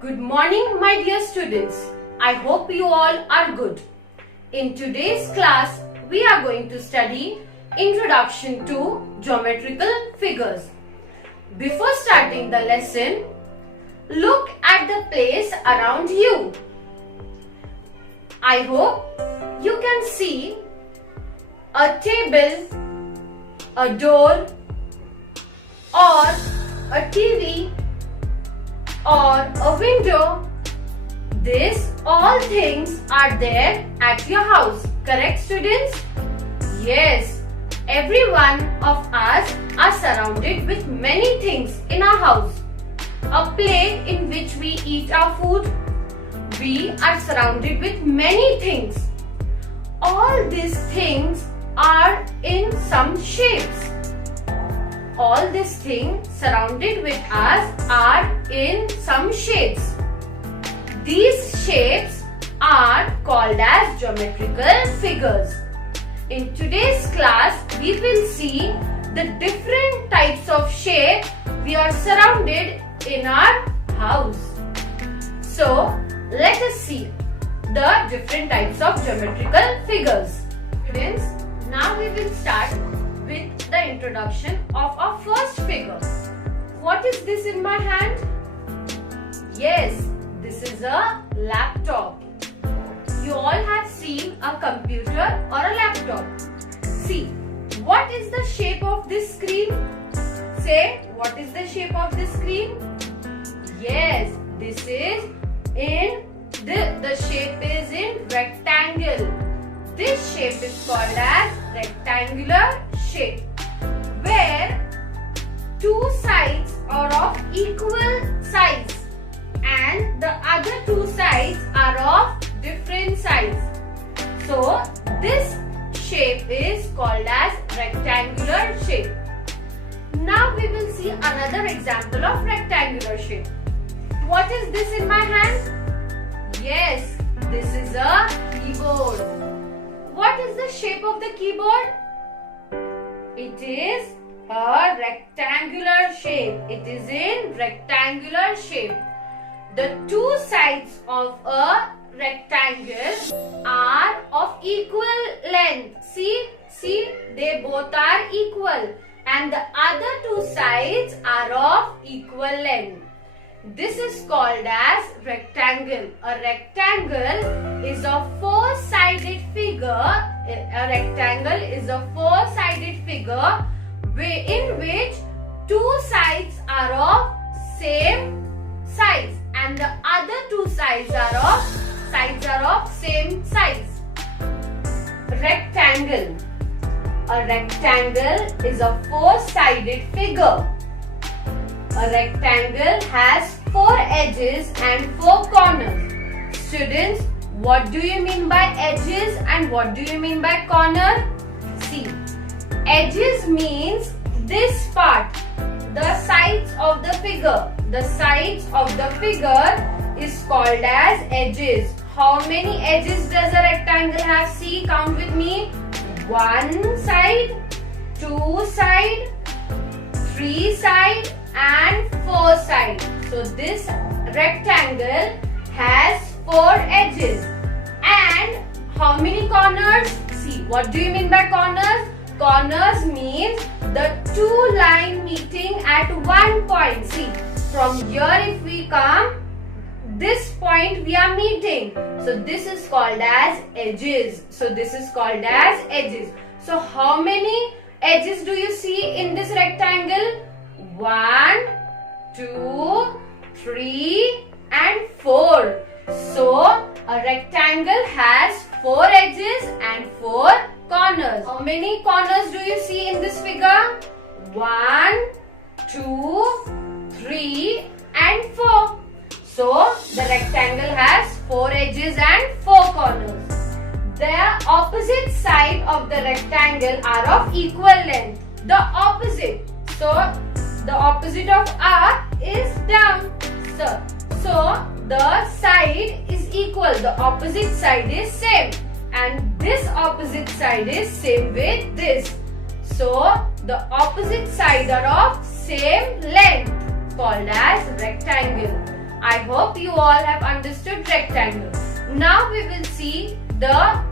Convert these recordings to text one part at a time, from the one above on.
Good morning, my dear students. I hope you all are good. In today's class, we are going to study Introduction to Geometrical Figures. Before starting the lesson, look at the place around you. I hope you can see a table, a door, or a TV, or a window. These all things are there at your house. Correct, students? Yes, every one of us are surrounded with many things in our house. A plate in which we eat our food. We are surrounded with many things. All these things are in some shapes. All these things surrounded with us are in some shapes. These shapes are called as geometrical figures. In today's class, we will see the different types of shape we are surrounded in our house. So, let us see the different types of geometrical figures. Students, now we will start with the introduction of our first figure. What is this in my hand? Yes, this is a laptop. You all have seen a computer or a laptop. See, what is the shape of this screen? Say, what is the shape of this screen? Yes, this is in the shape is in rectangle. This shape is called as rectangular shape, where two sides are of equal size and the other two sides are of different size. So this shape is called as rectangular shape. Now we will see another example of rectangular shape. What is this in my hand? Yes, this is a keyboard. What is the shape of the keyboard? It is a rectangular shape. It is in rectangular shape. The two sides of a rectangle are of equal length. See, they both are equal. And the other two sides are of equal length. This is called as rectangle. A rectangle is a four-sided figure. A rectangle is a four-sided figure in which two sides are of same size and the other two sides are of same size. Rectangle. A rectangle is a four-sided figure. A rectangle has four edges and four corners. Students, what do you mean by edges and what do you mean by corner? See, edges means this part, the sides of the figure. The sides of the figure is called as edges. How many edges does a rectangle have? See, count with me. One side, two side, three side, and four sides. So this rectangle has four edges. And how many corners? See, what do you mean by corners? Corners means the two lines meeting at one point. See, from here if we come, this point we are meeting. So this is called as edges. So this is called as edges. So how many edges do you see in this rectangle? 1, 2, 3 and 4. So a rectangle has 4 edges and 4 corners. How many corners do you see in this figure? 1, 2, 3 and 4. So the rectangle has 4 edges and 4 corners. The opposite side of the rectangle are of equal length. The opposite. So the opposite of up is down. So the side is equal. The opposite side is same. And this opposite side is same with this. So the opposite sides are of same length, called as rectangle. I hope you all have understood rectangle. Now we will see the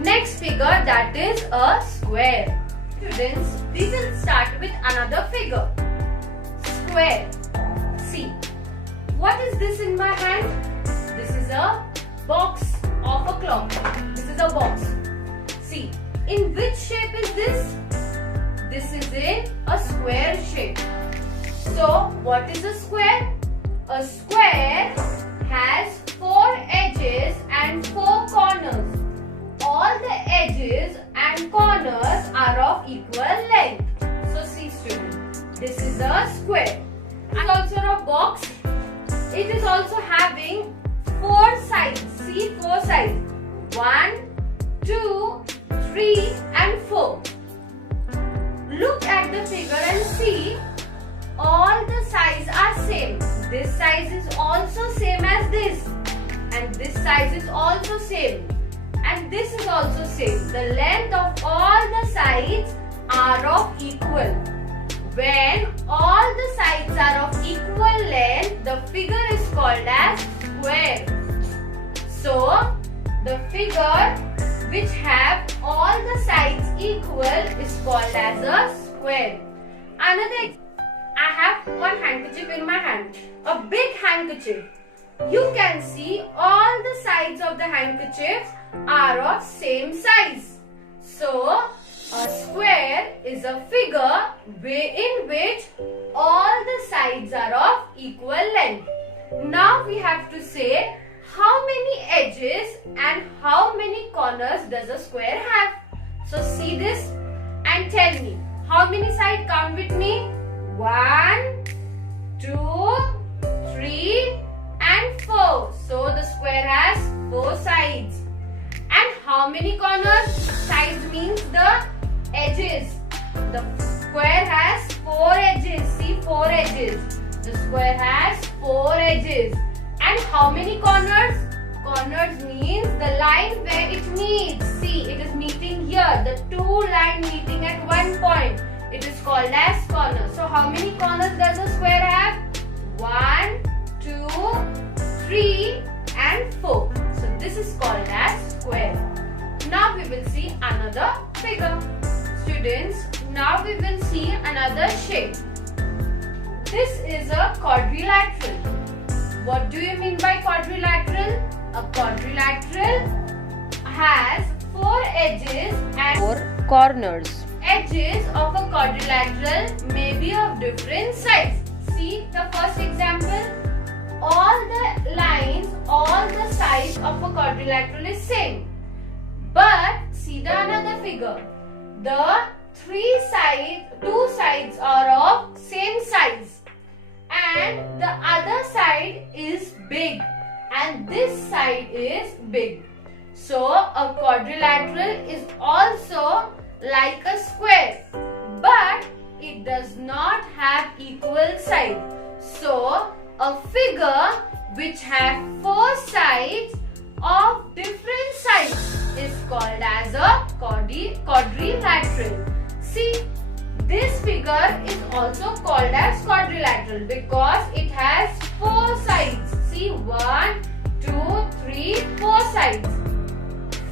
next figure, that is a square. Students, we will start with another figure. Square. See, what is this in my hand? This is a box of a clock. This is a box. See, in which shape is this? This is in a square shape. So, what is a square? A square has 4 edges and 4 corners. All the edges and corners are of equal length. So, see students, this is a square. And also a box. It is also having 4 sides. See, 4 sides. 1, 2, 3 and 4. Look at the figure and see, all the sides are same. This size is also same as this. And this size is also same. And this is also same. The length of all the sides are of equal. When all the sides are of equal length, the figure is called as square. So, the figure which have all the sides equal is called as a square. Another, I have one handkerchief in my hand, a big handkerchief. You can see all the sides of the handkerchief are of same size. So, a square is a figure in which all the sides are of equal length. Now we have to say how many edges and how many corners does a square have. So see this and tell me how many sides. Count with me. 1, 2, 3 and 4. So the square has 4 sides. And how many corners? Sides means the edges. The square has 4 edges. See, 4 edges. The square has 4 edges. And how many corners? Corners means the line where it meets. See, it is meeting here. The 2 lines meeting at one point. It is called as corner. So how many corners does a square have? 1, 2, 3 and 4. So this is called as square. Now we will see another figure. Students, now we will see another shape. This is a quadrilateral. What do you mean by quadrilateral? A quadrilateral has 4 edges and 4 corners. Edges of a quadrilateral may be of different size. See the first example. All the lines, all the sides of a quadrilateral is same. But see the another figure. The 2 sides are of same size. And the other side is big. And this side is big. So a quadrilateral is also like a square, but it does not have equal sides. So a figure which has 4 sides of different sides is called as a quadrilateral. See, this figure is also called as quadrilateral because it has 4 sides. See, 1, 2, 3, 4 sides,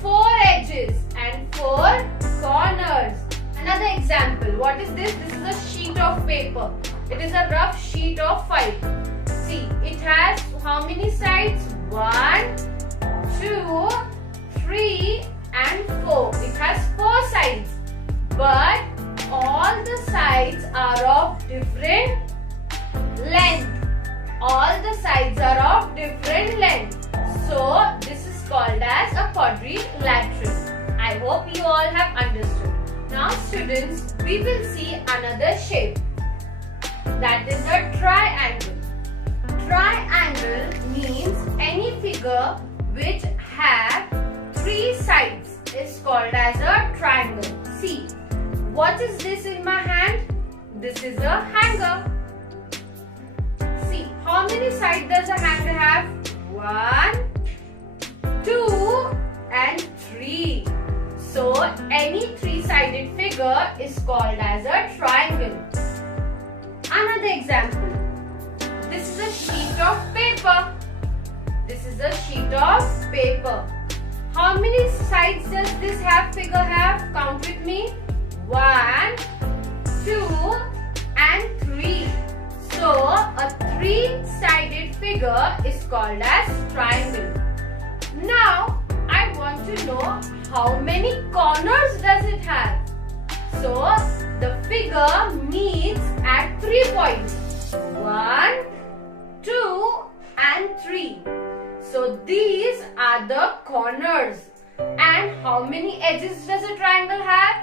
4 edges and 4 corners. Another example. What is this? This is a sheet of paper. It is a rough sheet of 5. See, it has how many sides? 1, 2, 3 and 4. It has 4 sides. But all the sides are of different length. All the sides are of different length. So, this is called as a quadrilateral. I hope you all have understood. Now students, we will see another shape. That is a triangle. Triangle means any figure which have 3 sides is called as a triangle. See, what is this in my hand? This is a hanger. See, how many sides does a hanger have? 1, 2 and 3. So, any 3-sided figure is called as a triangle. Another example. This is a sheet of paper. paper. How many sides does this figure have? Count with me. 1, 2 and 3. So a three-sided figure is called as triangle. Now I want to know how many corners does it have. So the figure meets at 3 points. 1, 2 and 3. So these are the corners. And how many edges does a triangle have?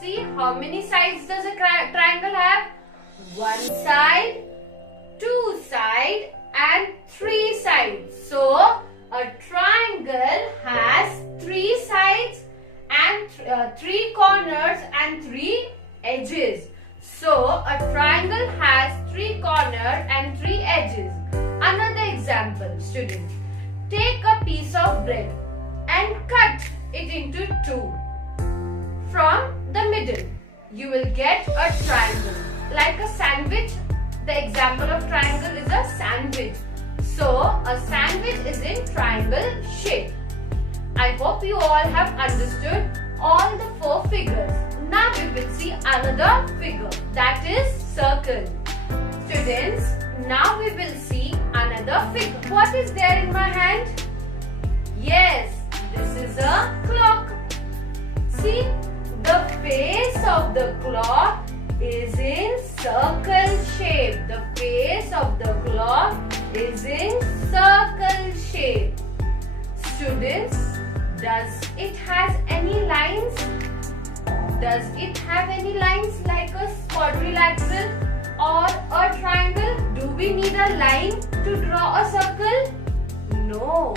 See, how many sides does a triangle have? 1 side, 2 sides and 3 sides. So a triangle has 3 sides and 3 corners and 3 edges. So a triangle has 3 corners and 3 edges. Another example, students. Take a piece of bread and cut it into 2. From the middle, you will get a triangle. Like a sandwich, the example of triangle is a sandwich. So a sandwich is in triangle shape. I hope you all have understood all the 4 figures. Now we will see another figure, that is circle. Students, now we will see another figure. What is there in my hand? Yes, this is a clock. See, the face of the clock is in circle shape. The face of the clock is in circle shape. Students, does it has any lines? Does it have any lines like a quadrilateral or a triangle? Do we need a line to draw a circle? No,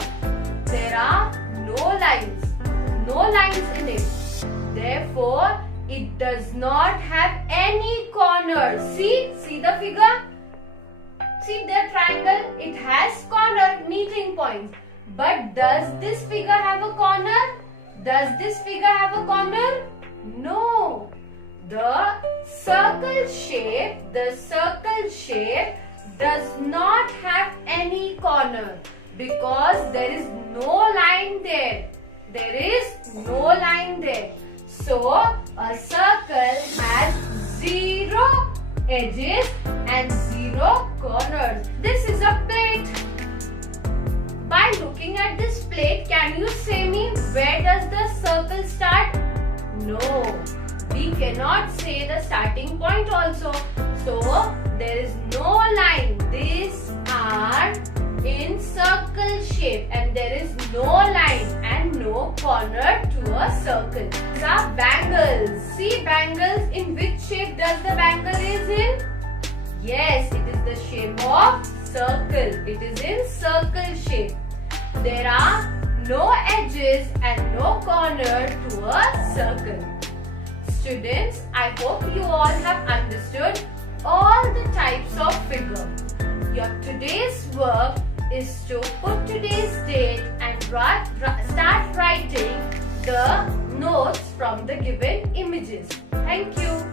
there are no lines. No lines in it. Therefore, it does not have any corners. See the figure? See the triangle? It has corner meeting points. But does this figure have a corner? Does this figure have a corner? No. The circle shape does not have any corner because there is no line there. There is no line there. So a circle has 0 edges and 0 corners. This is a plate. By looking at this plate, can you say me where does the circle start? No, we cannot say the starting point also. So there is no line. These are in circle shape and there is no line and no corner to a circle. These are bangles. See bangles, in which shape does the bangle is in? Yes, it is the shape of circle. It is in circle shape. There are no edges and no corner to a circle. Students, I hope you all have understood all the types of figure. Your today's work is to put today's date and start writing the notes from the given images. Thank you.